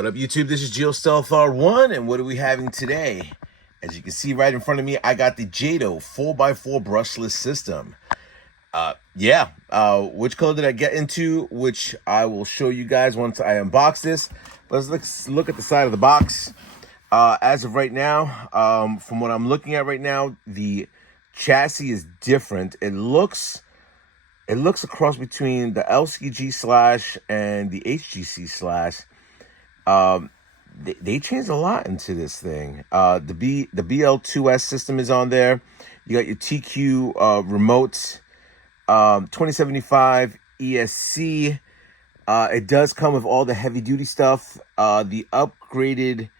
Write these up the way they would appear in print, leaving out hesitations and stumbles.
What up, YouTube? This is GeoStealth R1, and what are we having today? As you can see right in front of me, I got the JATO 4x4 brushless system. Which color did I get into? Which I will show you guys once I unbox this. But let's look at the side of the box. As of right now, from what I'm looking at right now, the chassis is different. It looks a cross between the LCG slash and the HGC slash. They changed a lot into this thing. The BL2S system is on there. You got your TQ remotes, 2075 ESC. It does come with all the heavy duty stuff. The upgraded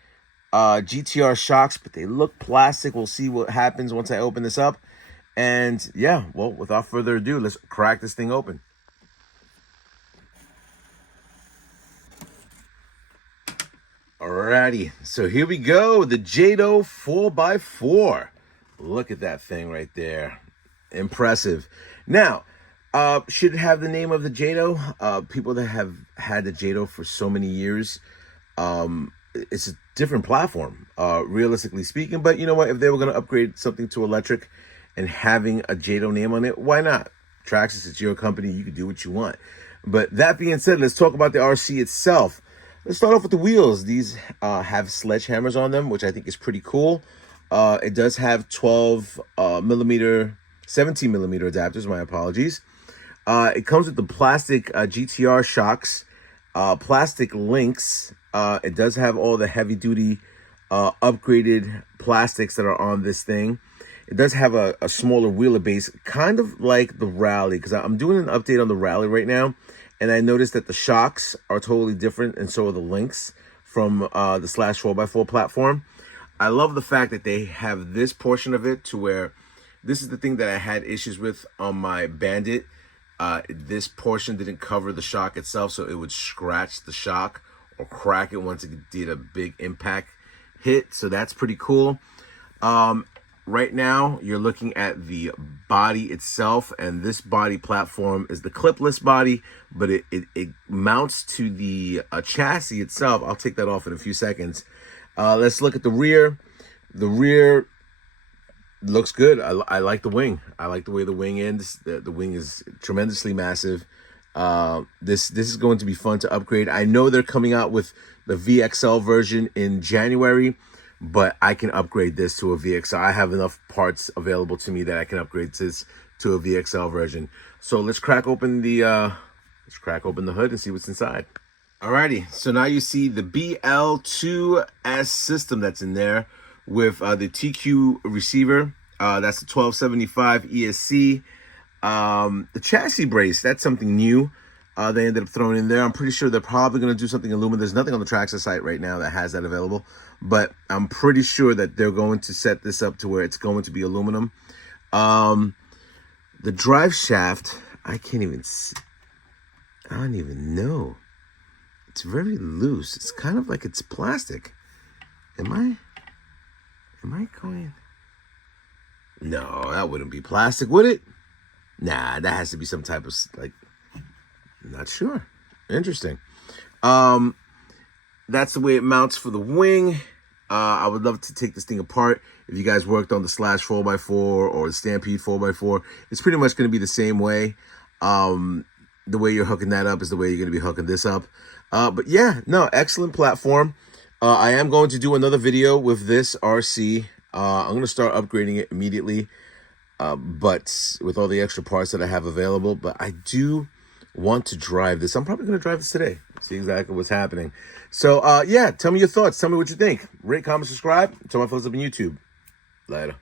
GTR shocks, but they look plastic. We'll see what happens once I open this up. And yeah, well, without further ado, let's crack this thing open. Alrighty, so here we go, the JATO 4x4. Look at that thing right there. Impressive. Now, should it have the name of the JATO? People that have had the JATO for so many years, it's a different platform, realistically speaking. But you know what? If they were going to upgrade something to electric and having a JATO name on it, why not? TRAXXAS, it's your company. You can do what you want. But that being said, let's talk about the RC itself. Let's start off with the wheels. These have sledgehammers on them, which I think is pretty cool. It does have 17 millimeter adapters, my apologies. It comes with the plastic GTR shocks, plastic links. It does have all the heavy duty upgraded plastics that are on this thing. It does have a smaller wheelbase, kind of like the Rally, because I'm doing an update on the Rally right now. And I noticed that the shocks are totally different, and so are the links from the Slash 4x4 platform. I love the fact that they have this portion of it to where this is the thing that I had issues with on my Bandit. This portion didn't cover the shock itself, so it would scratch the shock or crack it once it did a big impact hit. So that's pretty cool. Right now, you're looking at the body itself, and this body platform is the clipless body, but it mounts to the chassis itself. I'll take that off in a few seconds. Let's look at the rear. The rear looks good. I like the wing. I like the way the wing ends. The wing is tremendously massive. This is going to be fun to upgrade. I know they're coming out with the VXL version in January, but I can upgrade this to a VXL. I have enough parts available to me that I can upgrade this to a VXL version. So let's crack open the hood and see what's inside. Alrighty, so now you see the BL2S system that's in there with the TQ receiver. That's the 1275 ESC. The chassis brace, that's something new. They ended up throwing in there. I'm pretty sure they're probably going to do something aluminum. There's nothing on the TRAXXAS site right now that has that available, but I'm pretty sure that they're going to set this up to where it's going to be aluminum. The drive shaft, I can't even see. I don't even know. It's very loose. It's kind of like it's plastic. Am I going? No, that wouldn't be plastic, would it? Nah, that has to be some type of, like, not sure. Interesting. That's the way it mounts for the wing. I would love to take this thing apart. If you guys worked on the Slash 4x4 or the Stampede 4x4, it's pretty much going to be the same way. The way you're hooking that up is the way you're going to be hooking this up. But yeah, no, excellent platform. I am going to do another video with this RC. I'm going to start upgrading it immediately, but with all the extra parts that I have available. But I do want to drive this. I'm probably going to drive this today. See exactly what's happening. So yeah, tell me your thoughts. Tell me what you think. Rate, comment, subscribe. Tell my folks up on YouTube. Later.